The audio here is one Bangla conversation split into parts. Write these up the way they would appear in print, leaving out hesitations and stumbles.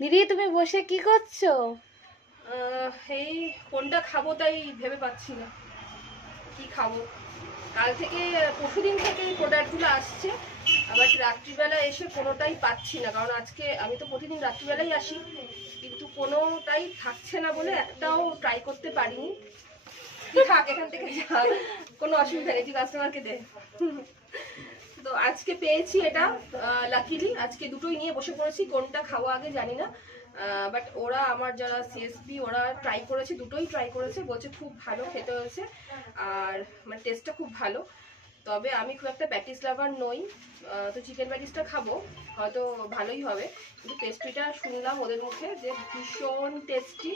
দিদি তুমি বসে কি করছো? এই কোনটা খাবো তাই ভেবে পাচ্ছি না কি খাবো। কাল থেকে পরশুদিন থেকে এই প্রোডাক্টগুলো আসছে, আবার রাত্রিবেলা এসে কোনোটাই পাচ্ছি না, কারণ আজকে আমি তো প্রতিদিন রাত্রিবেলাই আসি, কিন্তু কোনোটাই থাকছে না বলে একটাও ট্রাই করতে পারিনি। তুই থাক এখান থেকে যা, কোনো অসুবিধা নেই, তুই কাস্টমারকে দে। তো আজকে পেয়েছি এটা, লাকিলি আজকে দুটোই নিয়ে বসে পড়েছি, কোনটা খাওয়া আগে জানি না, বাট ওরা আমার যারা সিএসপি ওরা ট্রাই করেছে, দুটোই ট্রাই করেছে, বলছে খুব ভালো খেতে হয়েছে আর মানে টেস্টটা খুব ভালো। তবে আমি খুব একটা প্যাটিস লাভার নই, তো চিকেন প্যাটিসটা খাবো, হয়তো ভালোই হবে, কিন্তু পেস্ট্রিটা শুনলাম ওদের মুখে যে ভীষণ টেস্টি।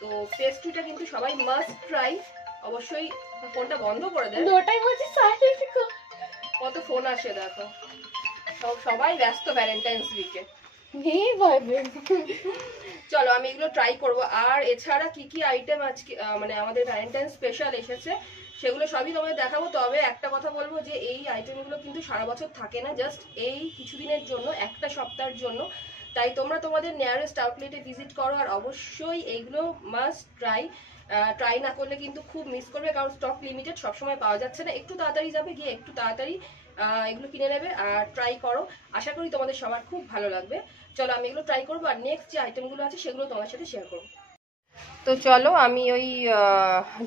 তো পেস্ট্রিটা কিন্তু সবাই মাস্ট ট্রাই অবশ্যই। ফোনটা বন্ধ করে দেয়, ওটাই বলছি কত ফোন আসে দেখো, সবাই ব্যস্ত ভ্যালেন্টাইন্স উইকে। চলো আমি এগুলো ট্রাই করব। আর এছাড়া কি কি আইটেম আজকে মানে আমাদের ভ্যালেন্টাইন স্পেশাল এসেছে সেগুলো সবই তোমাদের দেখাবো। তবে একটা কথা বলবো যে এই আইটেমগুলো কিন্তু সারা বছর থাকে না, জাস্ট এই কিছুদিনের জন্য, একটা সপ্তাহের জন্য। তাই তোমরা তোমাদের নিয়ারেস্ট আউটলেটে ভিজিট করো, আর অবশ্যই এইগুলো মাস্ট ট্রাই না করলে কিন্তু খুব মিস করবে, কারণ স্টক লিমিটেড, সবসময় পাওয়া যাচ্ছে না। একটু তাড়াতাড়ি যাবে, গিয়ে একটু তাড়াতাড়ি এগুলো কিনে নেবে আর ট্রাই করো, আশা করি তোমাদের সবার খুব ভালো লাগবে। চলো আমি এগুলো ট্রাই করবো, আর নেক্সট যে আইটেমগুলো আছে সেগুলো তোমার সাথে শেয়ার করবো। তো চলো আমি ওই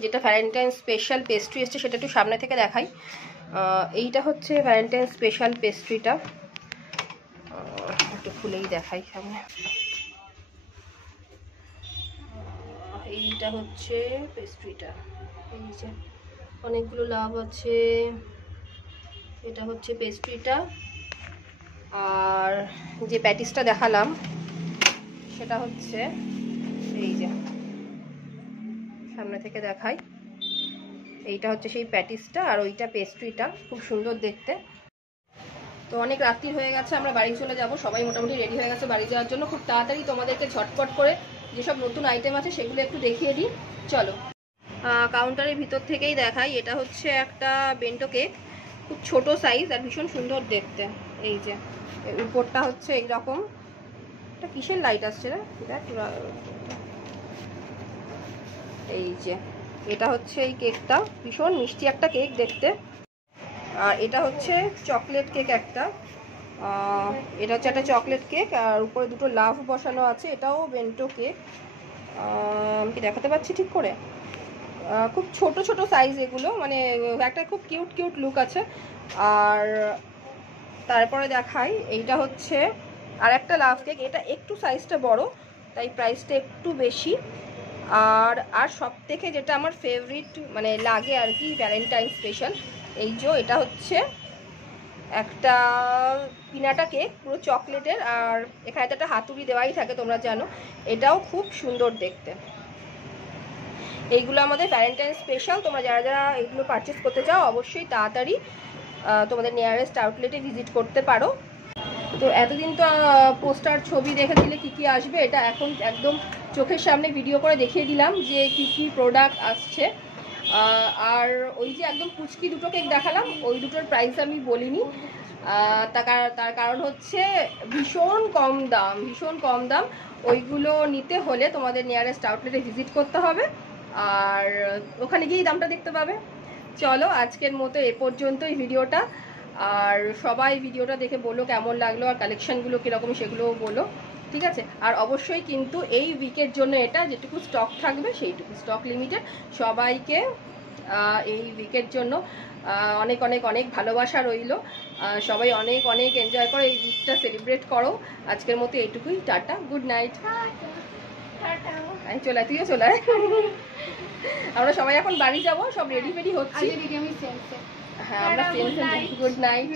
যেটা ভ্যালেন্টাইন স্পেশাল পেস্ট্রি এসছে সেটা একটু সামনে থেকে দেখাই। এইটা হচ্ছে ভ্যালেন্টাইন স্পেশাল পেস্ট্রিটা, একটু খুলেই দেখাই সামনে। এইটা হচ্ছে পেস্ট্রিটা, এই যে অনেকগুলো লাভ আছে, এটা হচ্ছে পেস্ট্রিটা। আর যে প্যাটিসটা দেখালাম সেটা হচ্ছে এই যে সামনে থেকে দেখাই, এইটা হচ্ছে সেই প্যাটিসটা, আর ওইটা পেস্ট্রিটা, খুব সুন্দর দেখতে। তো অনেক রাত্রি হয়ে গেছে, আমরা বাড়ি চলে যাব, সবাই মোটামুটি রেডি হয়ে গেছে বাড়ি যাওয়ার জন্য। খুব তাড়াতাড়ি তোমাদেরকে ঝটপট করে যেসব নতুন আইটেম আছে সেগুলো একটু দেখিয়ে দিই। চলো কাউন্টারের ভিতর থেকেই দেখাই। এটা হচ্ছে একটা বেন্টো কেক, খুব ছোট সাইজ আর ভীষণ সুন্দর দেখতে। এই যে উপরটা হচ্ছে এইরকম, এটা কিসের লাইট আসছে রে, দেখ। এই যে এটা হচ্ছে এই কেকটা, ভীষণ মিষ্টি একটা কেক দেখতে। আর এটা হচ্ছে চকলেট কেক একটা, এটা হচ্ছে একটা চকলেট কেক, আর উপরে দুটো লাভ বসানো আছে, এটাও বেন্টো কেক। আমি কি দেখাতে পাচ্ছি ঠিক করে? খুব ছোট ছোট সাইজ এগুলো, মানে একটা খুব কিউট কিউট লুক আছে। আর তারপরে দেখাই, এইটা হচ্ছে আর একটা লাভ কেক, এটা একটু সাইজটা বড়, তাই প্রাইসটা একটু বেশি। আর সব থেকে যেটা আমার ফেভারিট মানে লাগে আর কি ভ্যালেন্টাইন স্পেশাল, এই যে এটা হচ্ছে একটা পিনাটা কেক, পুরো চকলেটের, আর এখানে তো একটা হাতুড়ি দেওয়াই থাকে তোমরা জানো, এটাও খুব সুন্দর দেখতে। এইগুলো আমাদের ভ্যালেন্টাইন স্পেশাল, তোমরা যারা যারা এইগুলো পারচেস করতে চাও অবশ্যই তাড়াতাড়ি তোমাদের নিয়ারেস্ট আউটলেটে ভিজিট করতে পারো। তো এতদিন তো পোস্টার ছবি দেখেছিলে কি কি আসবে, এটা এখন একদম চোখের সামনে ভিডিও করে দেখিয়ে দিলাম যে কি কি প্রোডাক্ট আসছে। আর ওই যে একদম পুচকি দুটো কেক দেখালাম, ওই দুটোর প্রাইস আমি বলিনি, তার কারণ হচ্ছে ভীষণ কম দাম, ভীষণ কম দাম। ওইগুলো নিতে হলে তোমাদের নিয়ারেস্ট আউটলেটে ভিজিট করতে হবে, আর ওখানে গিয়েই দামটা দেখতে পাবে। চলো আজকের মতো এ পর্যন্তই ভিডিওটা, আর সবাই ভিডিওটা দেখে বলো কেমন লাগলো, আর কালেকশানগুলো কীরকম সেগুলোও বলো, ঠিক আছে? আর অবশ্যই কিন্তু এই উইকের জন্য এটা যেটুকু স্টক থাকবে সেইটুকু, স্টক লিমিটেড। সবাইকে এই উইকের জন্য অনেক অনেক অনেক ভালোবাসা রইল, সবাই অনেক অনেক এনজয় করো, এই উইকটা সেলিব্রেট করো। আজকের মতো এইটুকুই, টাটা, গুড নাইট। চলে তুইও চলে, আমরা সবাই এখন বাড়ি যাবো, সব রেডি ফেডি হচ্ছি। হ্যাঁ আমরা গুড নাইট।